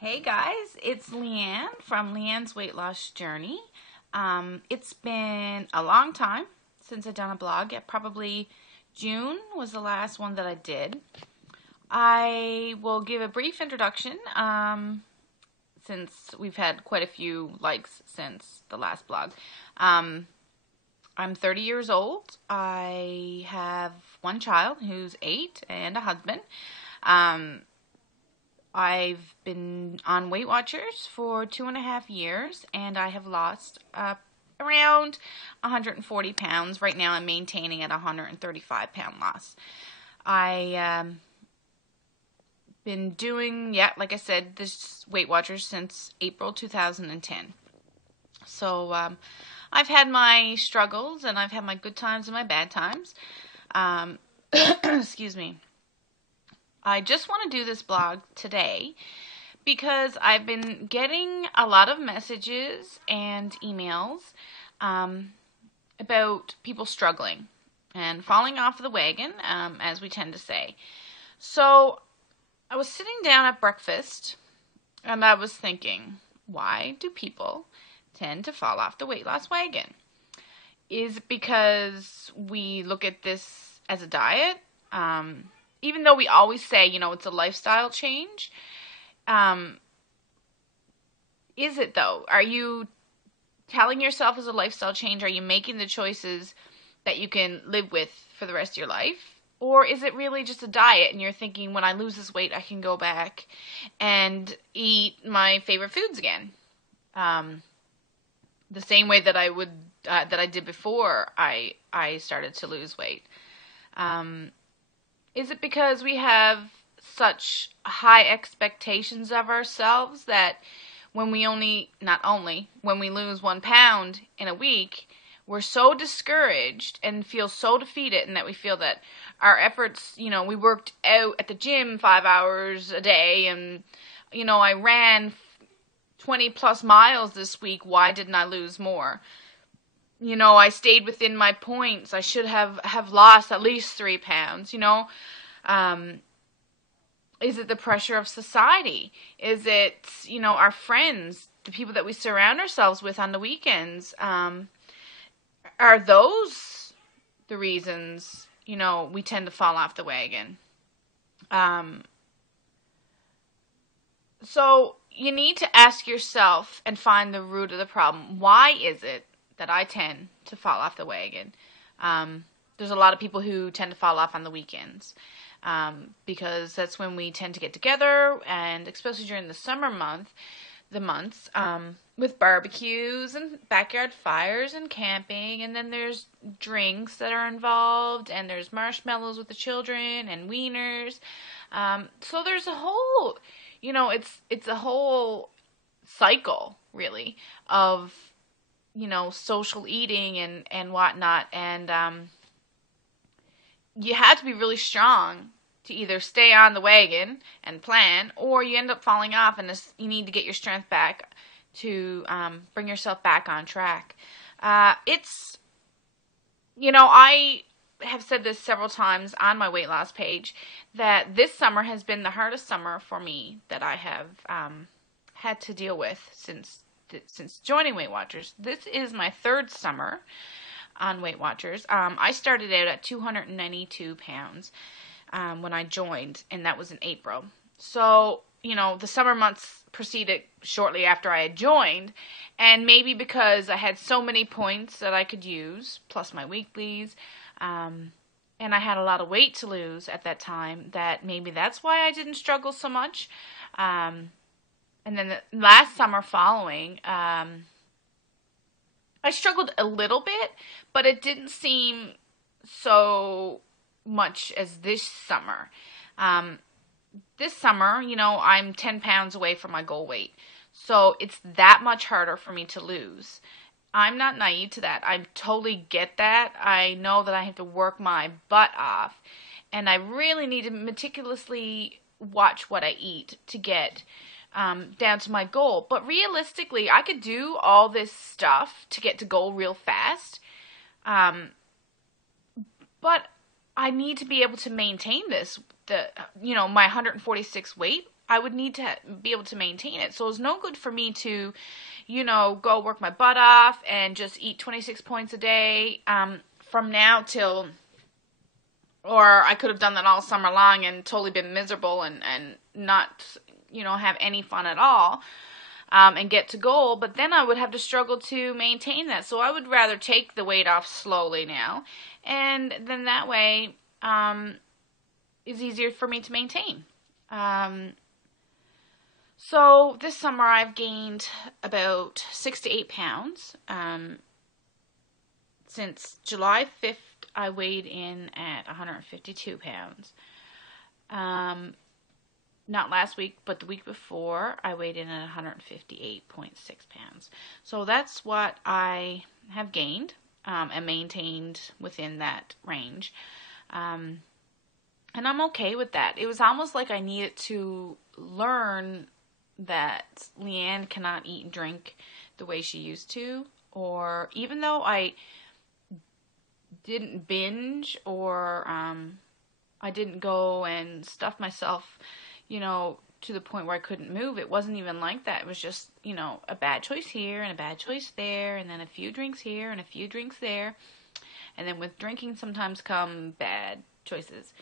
Hey guys, it's Leanne from Leanne's Weight Loss Journey. It's been a long time since I've done a blog. Probably June was the last one that I did. I will give a brief introduction since we've had quite a few likes since the last blog. I'm 30 years old. I have one child who's 8 and a husband. I've been on Weight Watchers for 2.5 years, and I have lost around 140 pounds. Right now I'm maintaining at 135-pound loss. I been doing, like I said, this Weight Watchers since April 2010. So I've had my struggles, and I've had my good times and my bad times. Excuse me. I just want to do this blog today because I've been getting a lot of messages and emails about people struggling and falling off the wagon, as we tend to say. So I was sitting down at breakfast and I was thinking, why do people tend to fall off the weight loss wagon? Is it because we look at this as a diet? Even though we always say, it's a lifestyle change, is it though? Are you telling yourself as a lifestyle change? Are you making the choices that you can live with for the rest of your life? Or is it really just a diet and you're thinking, when I lose this weight, I can go back and eat my favorite foods again? The same way that I did before I started to lose weight. Is it because we have such high expectations of ourselves that when we when we lose 1 pound in a week, we're so discouraged and feel so defeated, and that we feel that our efforts, we worked out at the gym 5 hours a day, and, I ran 20 plus miles this week. Why didn't I lose more? I stayed within my points. I should have lost at least 3 pounds, Is it the pressure of society? Is it, our friends, the people that we surround ourselves with on the weekends? Are those the reasons, we tend to fall off the wagon? So you need to ask yourself and find the root of the problem. Why is it that I tend to fall off the wagon? There's a lot of people who tend to fall off on the weekends, because that's when we tend to get together, and especially during the summer months, with barbecues and backyard fires and camping, and then there's drinks that are involved, and there's marshmallows with the children and wieners. So there's a whole, it's a whole cycle, really, of social eating and whatnot, and you have to be really strong to either stay on the wagon and plan, or you end up falling off, and you need to get your strength back to bring yourself back on track. I have said this several times on my weight loss page, that this summer has been the hardest summer for me that I have had to deal with since joining Weight Watchers. This is my 3rd summer on Weight Watchers. I started out at 292 pounds when I joined, and that was in April. So, the summer months proceeded shortly after I had joined, and maybe because I had so many points that I could use, plus my weeklies, and I had a lot of weight to lose at that time, that maybe that's why I didn't struggle so much. And then the last summer following, I struggled a little bit, but it didn't seem so much as this summer. This summer, I'm 10 pounds away from my goal weight. So it's that much harder for me to lose. I'm not naive to that. I totally get that. I know that I have to work my butt off. And I really need to meticulously watch what I eat to get down to my goal. But realistically, I could do all this stuff to get to goal real fast. But I need to be able to maintain my 146 weight I would need to be able to maintain it. So it's no good for me to, go work my butt off and just eat 26 points a day from now till, or I could have done that all summer long and totally been miserable and not, have any fun at all. And get to goal, but then I would have to struggle to maintain that. So I would rather take the weight off slowly now, and then that way it's easier for me to maintain. So this summer I've gained about 6 to 8 pounds. Since July 5th, I weighed in at 152 pounds. Not last week, but the week before, I weighed in at 158.6 pounds. So that's what I have gained and maintained within that range. And I'm okay with that. It was almost like I needed to learn that Leanne cannot eat and drink the way she used to. Or even though I didn't binge or I didn't go and stuff myself, to the point where I couldn't move. It wasn't even like that. It was just, a bad choice here and a bad choice there, and then a few drinks here and a few drinks there. And then with drinking sometimes come bad choices.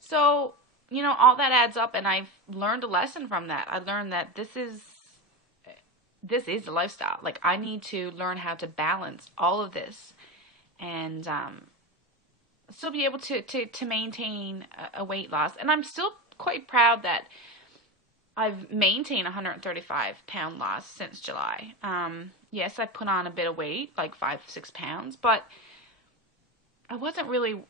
So, all that adds up, and I've learned a lesson from that. I learned that this is a lifestyle. Like, I need to learn how to balance all of this and still be able to maintain a weight loss. And I'm still quite proud that I've maintained 135-pound loss since July. Yes, I put on a bit of weight, like 5-6 pounds, but I wasn't really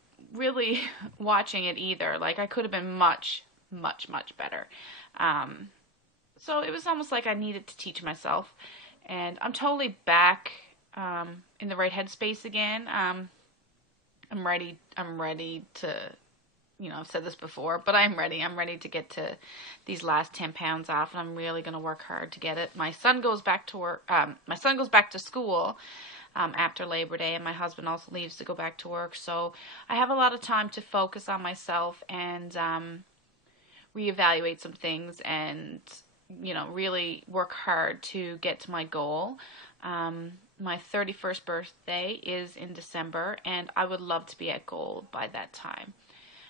watching it either. Like, I could have been much, much, much better. So it was almost like I needed to teach myself, and I'm totally back in the right headspace again. I'm ready to, I've said this before, but I'm ready. I'm ready to get to these last 10 pounds off, and I'm really going to work hard to get it. My son goes back to work. My son goes back to school after Labor Day, and my husband also leaves to go back to work. So I have a lot of time to focus on myself and reevaluate some things and, really work hard to get to my goal. My 31st birthday is in December, and I would love to be at goal by that time.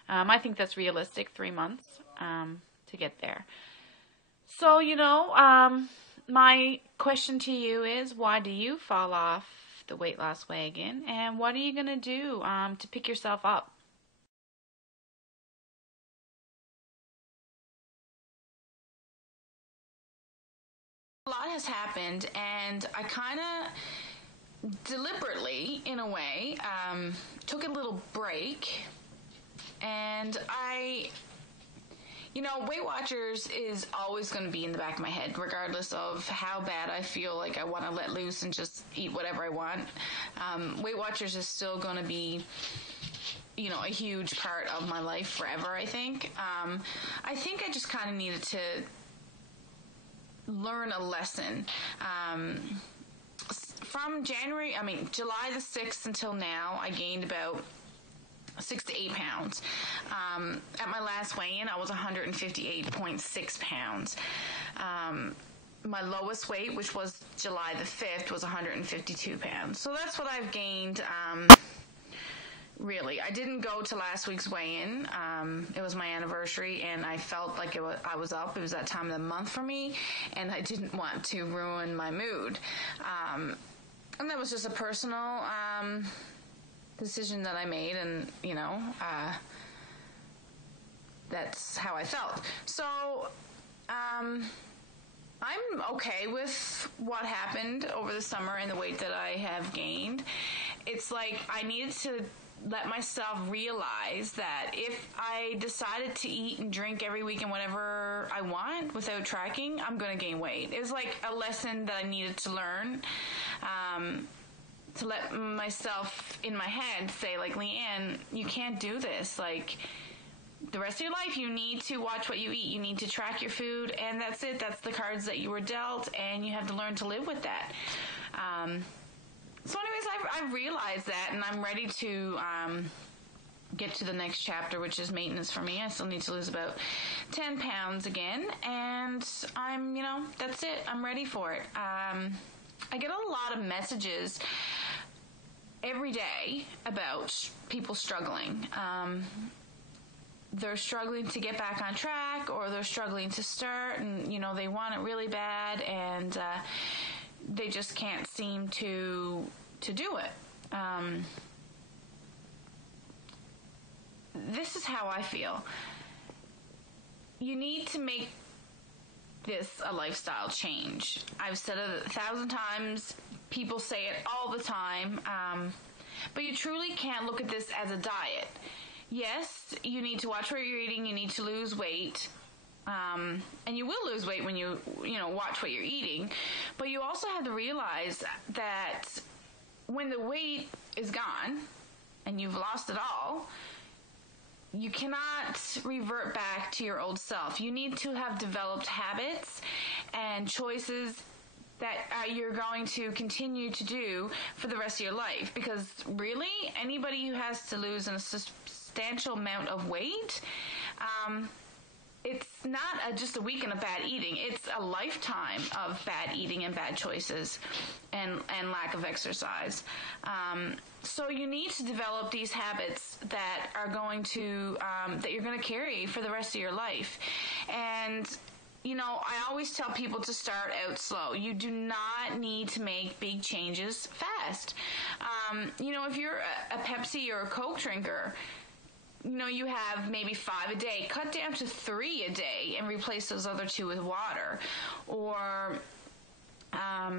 I think that's realistic, 3 months to get there. So, my question to you is, why do you fall off the weight loss wagon, and what are you going to do to pick yourself up? A lot has happened, and I kind of deliberately, in a way, took a little break. And Weight Watchers is always going to be in the back of my head, regardless of how bad I feel like I want to let loose and just eat whatever I want. Weight Watchers is still going to be, a huge part of my life forever, I think. I think I just kind of needed to learn a lesson. From July the 6th until now, I gained about 6 to 8 pounds. At my last weigh-in, I was 158.6 pounds. My lowest weight, which was July the 5th, was 152 pounds. So that's what I've gained. Really, I didn't go to last week's weigh-in. It was my anniversary, and I felt like I was up. It was that time of the month for me, and I didn't want to ruin my mood. And that was just a personal decision that I made, and that's how I felt. So I'm okay with what happened over the summer and the weight that I have gained. It's like I needed to let myself realize that if I decided to eat and drink every week and whatever I want without tracking, I'm going to gain weight. It was like a lesson that I needed to learn. To let myself in my head say, like, Leanne, you can't do this. Like, the rest of your life, you need to watch what you eat. You need to track your food, and that's it. That's the cards that you were dealt, and you have to learn to live with that. So anyways, I realized that, and I'm ready to get to the next chapter, which is maintenance for me. I still need to lose about 10 pounds again, and I'm, that's it. I'm ready for it. I get a lot of messages every day about people struggling. They're struggling to get back on track, or they're struggling to start, and, they want it really bad, and they just can't seem to do it. This is how I feel. You need to make this a lifestyle change. I've said it 1,000 times. People say it all the time. But you truly can't look at this as a diet. Yes, you need to watch what you're eating. You need to lose weight. And you will lose weight when you watch what you're eating. But you also have to realize that when the weight is gone and you've lost it all, you cannot revert back to your old self. You need to have developed habits and choices that you're going to continue to do for the rest of your life. Because really, anybody who has to lose a substantial amount of weight, it's not just a weekend of bad eating. It's a lifetime of bad eating and bad choices and lack of exercise. So you need to develop these habits that are going to, that you're going to carry for the rest of your life. And, I always tell people to start out slow. You do not need to make big changes fast. If you're a Pepsi or a Coke drinker, you have maybe 5 a day. Cut down to 3 a day and replace those other 2 with water. Or, I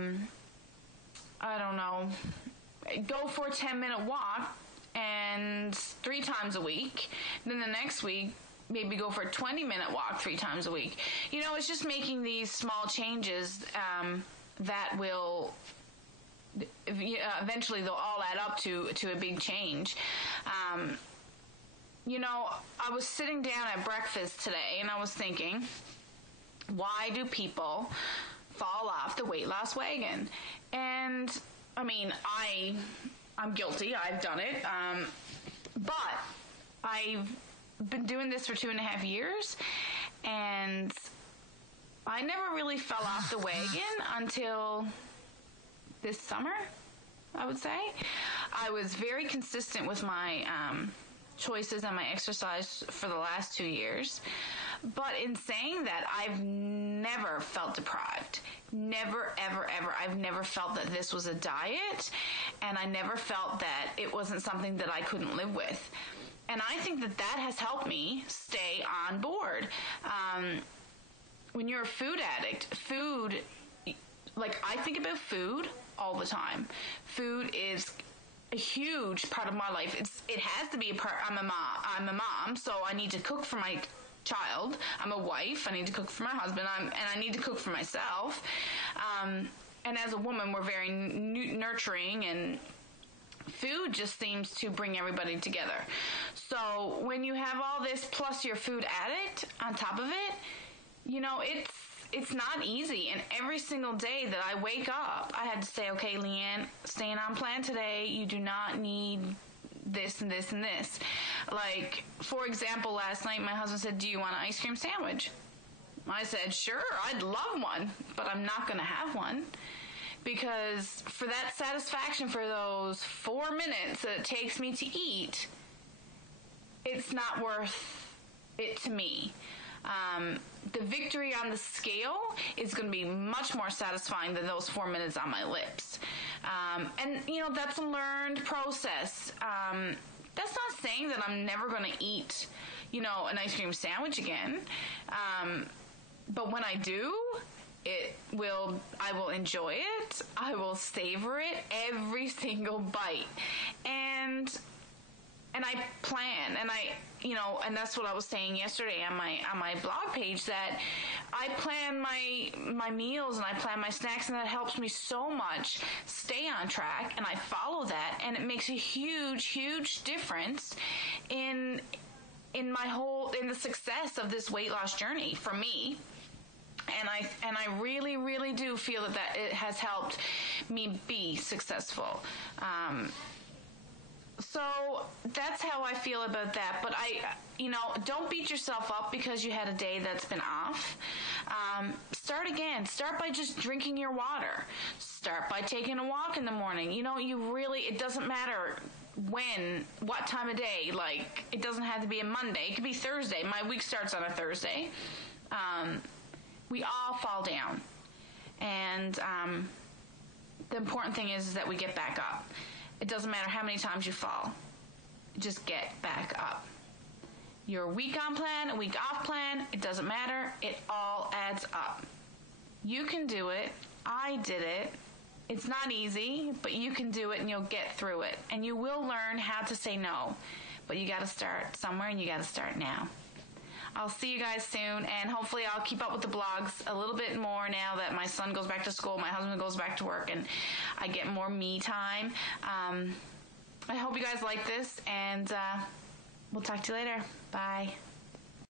don't know, go for a 10-minute walk and 3 times a week. Then the next week, maybe go for a 20-minute walk 3 times a week. It's just making these small changes that will eventually they'll all add up to a big change. I was sitting down at breakfast today and I was thinking, why do people fall off the weight loss wagon? And I'm guilty. I've done it. But I've been doing this for 2.5 years, and I never really fell off the wagon until this summer, I would say. I was very consistent with my choices and my exercise for the last 2 years. But in saying that, I've never felt deprived. Never, ever, ever. I've never felt that this was a diet, and I never felt that it wasn't something that I couldn't live with. And I think that has helped me stay on board. When you're a food addict, I think about food all the time. Food is a huge part of my life. It has to be a part. I'm a mom, so I need to cook for my child. I'm a wife. I need to cook for my husband. And I need to cook for myself. And as a woman, we're very nurturing, and food just seems to bring everybody together. So when you have all this plus you're a food addict on top of it, it's not easy. And every single day that I wake up, I had to say, okay, Leanne, staying on plan today. You do not need this and this and this. Like, for example, last night my husband said, do you want an ice cream sandwich? I said, sure, I'd love one, but I'm not going to have one. Because for that satisfaction, for those 4 minutes that it takes me to eat, it's not worth it to me. The victory on the scale is going to be much more satisfying than those 4 minutes on my lips. And that's a learned process. That's not saying that I'm never going to eat, an ice cream sandwich again. But when I do, I will enjoy it. I will savor it every single bite. And I plan, and that's what I was saying yesterday on my blog page, that I plan my meals and I plan my snacks, and that helps me so much stay on track, and I follow that, and it makes a huge, huge difference in the success of this weight loss journey for me. And I really, really do feel that it has helped me be successful. So So that's how I feel about that. But don't beat yourself up because you had a day that's been off. Start again. Start by just drinking your water. Start by taking a walk in the morning. It doesn't matter what time of day. Like, it doesn't have to be a Monday. It could be Thursday. My week starts on a Thursday. We all fall down. And the important thing is that we get back up. It doesn't matter how many times you fall. Just get back up. Your week on plan, a week off plan, it doesn't matter. It all adds up. You can do it. I did it. It's not easy, but you can do it and you'll get through it. And you will learn how to say no. But you got to start somewhere and you got to start now. I'll see you guys soon, and hopefully I'll keep up with the blogs a little bit more now that my son goes back to school, my husband goes back to work, and I get more me time. I hope you guys like this, and we'll talk to you later. Bye.